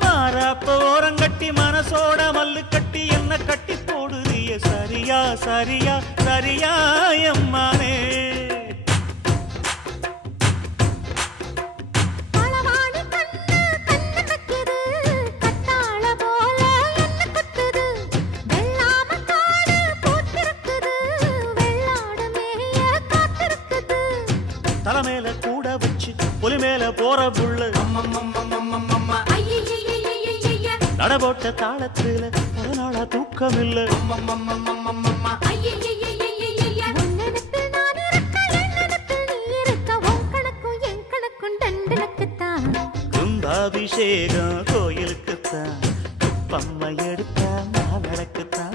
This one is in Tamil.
மாறாப்ப ஓரங்கட்டி மனசோட மல்லு கட்டி என்ன கட்டி போடுறிய சரியா சரியா சரியா எம்மானே தலைமையில கூட வச்சு புலி மேல போற புள்ள நடபோட்ட தாளத்துல ஒரு நாளா தூக்கம் இல்ல கும்பாபிஷேகம் கோயிலுக்குத்தான் குப்பம்மை எடுத்தா நான் நடக்குத்தான்